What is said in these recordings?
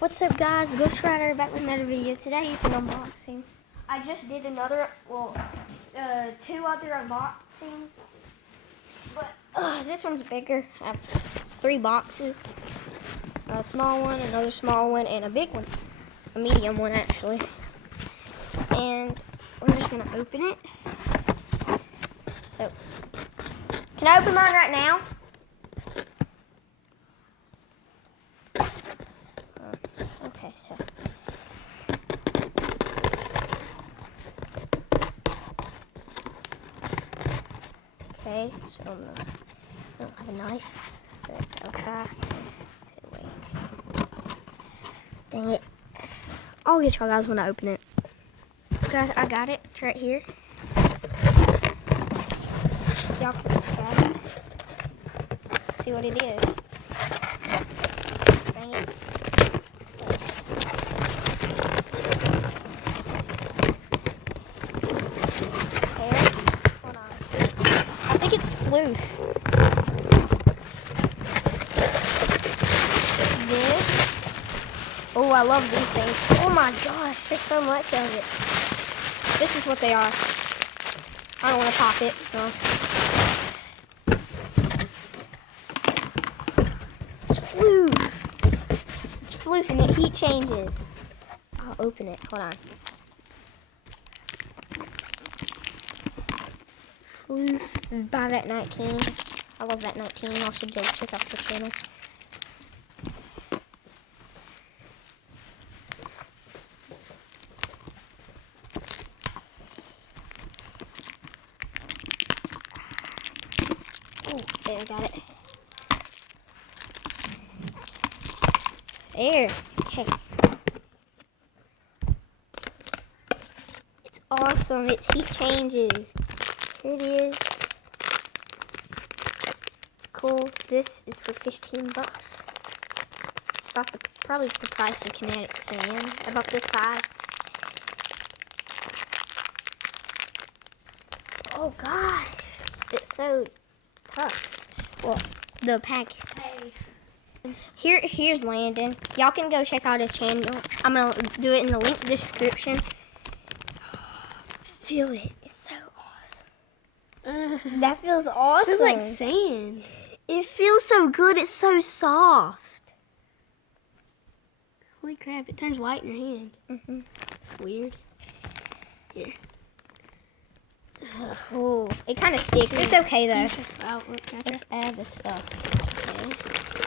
What's up, guys? Ghost Rider back with another video. Today it's an unboxing. I just did another, two other unboxings, but this one's bigger. I have 3 boxes. A small one, another small one, and a big one. A medium one, actually. And we're just going to open it. So, can I open mine right now? Okay, so. Okay, so I don't have a knife, but I'll try. Okay, wait. Dang it. I'll get y'all guys when I open it. Guys, I got it. It's right here. Y'all can grab it. See what it is. Dang it. It's Floof. This. Oh, I love these things. Oh my gosh, there's so much of it. This is what they are. I don't want to pop it. No. It's Floof. It's Floof and it heat changes. I'll open it. Hold on. Floof by Vet19. I love Vet19. Y'all should go check out their channel. Oh, there, I got it. There. Okay. It's awesome. Its heat changes. Here it is. It's cool. This is for 15 bucks. About probably the price of Kinetic Sand. About this size. Oh gosh, it's so tough. Well, the pack. Here's Landon. Y'all can go check out his channel. I'm gonna do it in the link description. Feel it. It's so awesome. That feels awesome. Feels like sand. It feels so good. It's so soft. Holy crap! It turns white in your hand. Mhm. It's weird. Here. Oh, it kind of sticks. It's okay though. Let's add the stuff.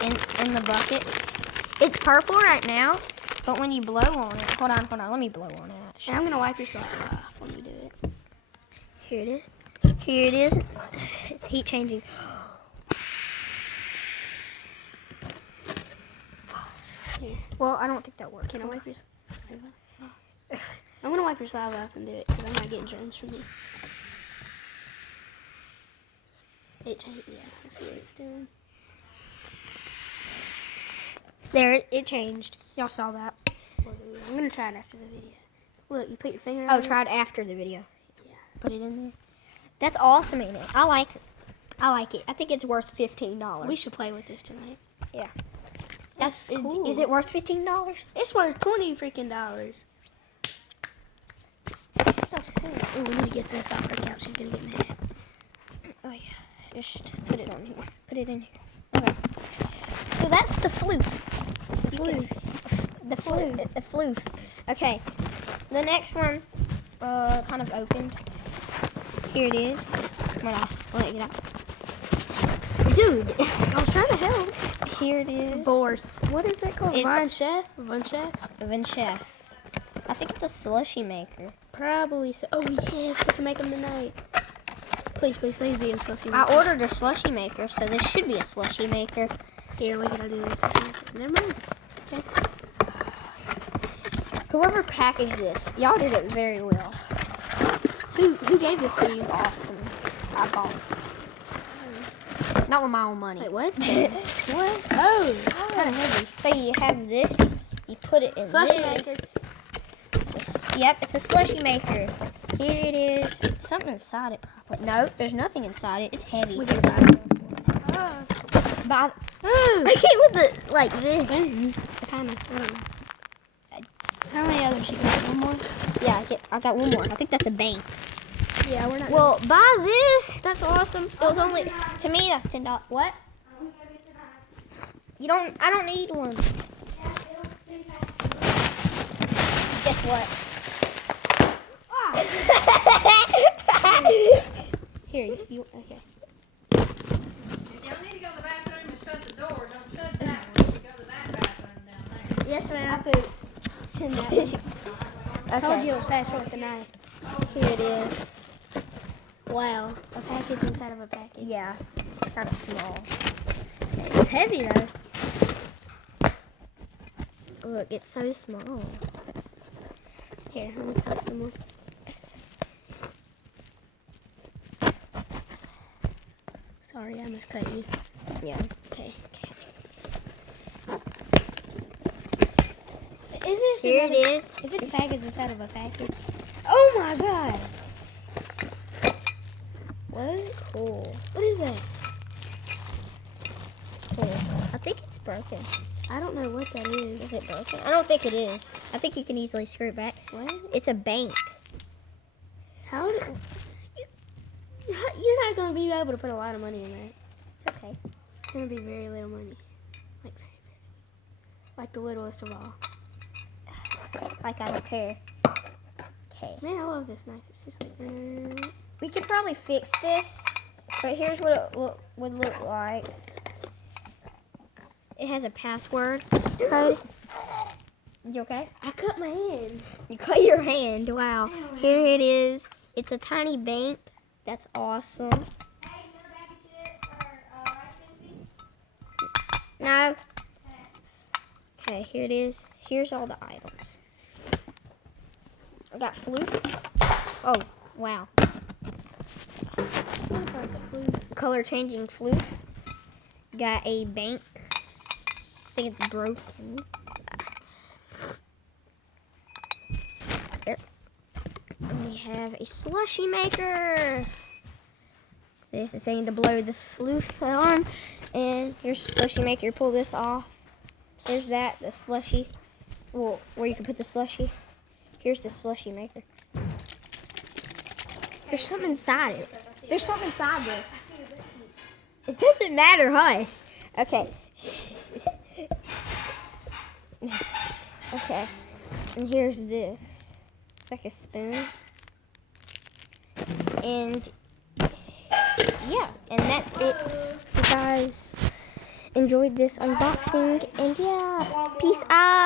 Okay. In the bucket. It's purple right now, but when you blow on it, hold on. Let me blow on it. Actually. I'm gonna wipe your slide off when you do it. Here it is. Here it is. It's heat changing. Here. Well, I don't think that works. Can I wipe your slide off? I'm gonna wipe your slide off and do it because I'm not getting germs from you. It changed. Yeah, I see what it's doing. There, it changed. Y'all saw that. I'm gonna try it after the video. Look, you put your finger on Oh, it. try it after the video. Yeah. Put it in there. That's awesome, ain't it? I like it. I think it's worth $15. We should play with this tonight. Yeah. That's cool. Is it worth $15? It's worth $20 freaking. That sounds cool. Oh, we need to get this off her couch. She's gonna get mad. Oh yeah. Just put it on here. Put it in here. Okay. So that's the Floof. The Floof. Okay. The next one, kind of opened. Here it is. Wait, I'll let it get out. Dude, I was trying to help. Here it is. Vorse. What is that called? It's Von Chef? Von Chef? Vin Chef. I think it's a slushy maker. Probably so. Oh yes, we can make them tonight. Please be a slushy maker. I ordered a slushy maker, so this should be a slushy maker. Here, we gotta do this. Never mind. Okay. Whoever packaged this, y'all did it very well. Who gave this to you? It's awesome. I bought it. Not with my own money. Wait, what? What? Oh, Kind of heavy. So you have this, you put it in slushy this. maker. Yep, it's a slushy maker. Here it is. Something inside it, probably. No, there's nothing inside it. It's heavy. We gotta buy it. I can't with the like this. Kind of. I don't know. she got one more. Yeah, I got one more. I think that's a bank. Yeah, we're not. Well, buy this. That's awesome. It was only, to me, that's $10. What? You don't, I don't need one. Guess what? Here, you okay? If y'all need to go to the bathroom and shut the door, don't shut that one. You go to that bathroom down there. Yes, ma'am. I told Okay. you it was faster with the knife. Here it is. Wow, a package inside of a package. Yeah, it's kind of small. It's heavy though. Look, it's so small. Here, let me cut some more. Sorry, I must cut you. Yeah. Okay. Is it? Here it is. If it's a package inside of a package. Oh my god! What is it? Cool. What is that? Cool. I think it's broken. I don't know what that is. Is it broken? I don't think it is. I think you can easily screw it back. What? It's a bank. How? You're not gonna be able to put a lot of money in there. It's okay. It's gonna be very little money. Like very, very. Like the littlest of all. Like, I don't care. Okay. Man, I love this knife. It's just like. We could probably fix this, but here's what it would look like. It has a password code. You okay? I cut my hand. You cut your hand. Wow. Here it is. It's a tiny bank. That's awesome. No. Okay, here it is. Here's all the items. I got flute. Oh, wow. Color changing flute. Got a bank. I think it's broken. There. And we have a slushy maker. There's the thing to blow the flute on. And here's the slushy maker. Pull this off. There's that, the slushy. Well, where you can put the slushy. Here's the slushy maker. There's something inside it. There's something inside this. It doesn't matter, hush. Okay. Okay. And here's this. It's like a spoon. And yeah, and that's it. You guys enjoyed this unboxing. And yeah, peace out.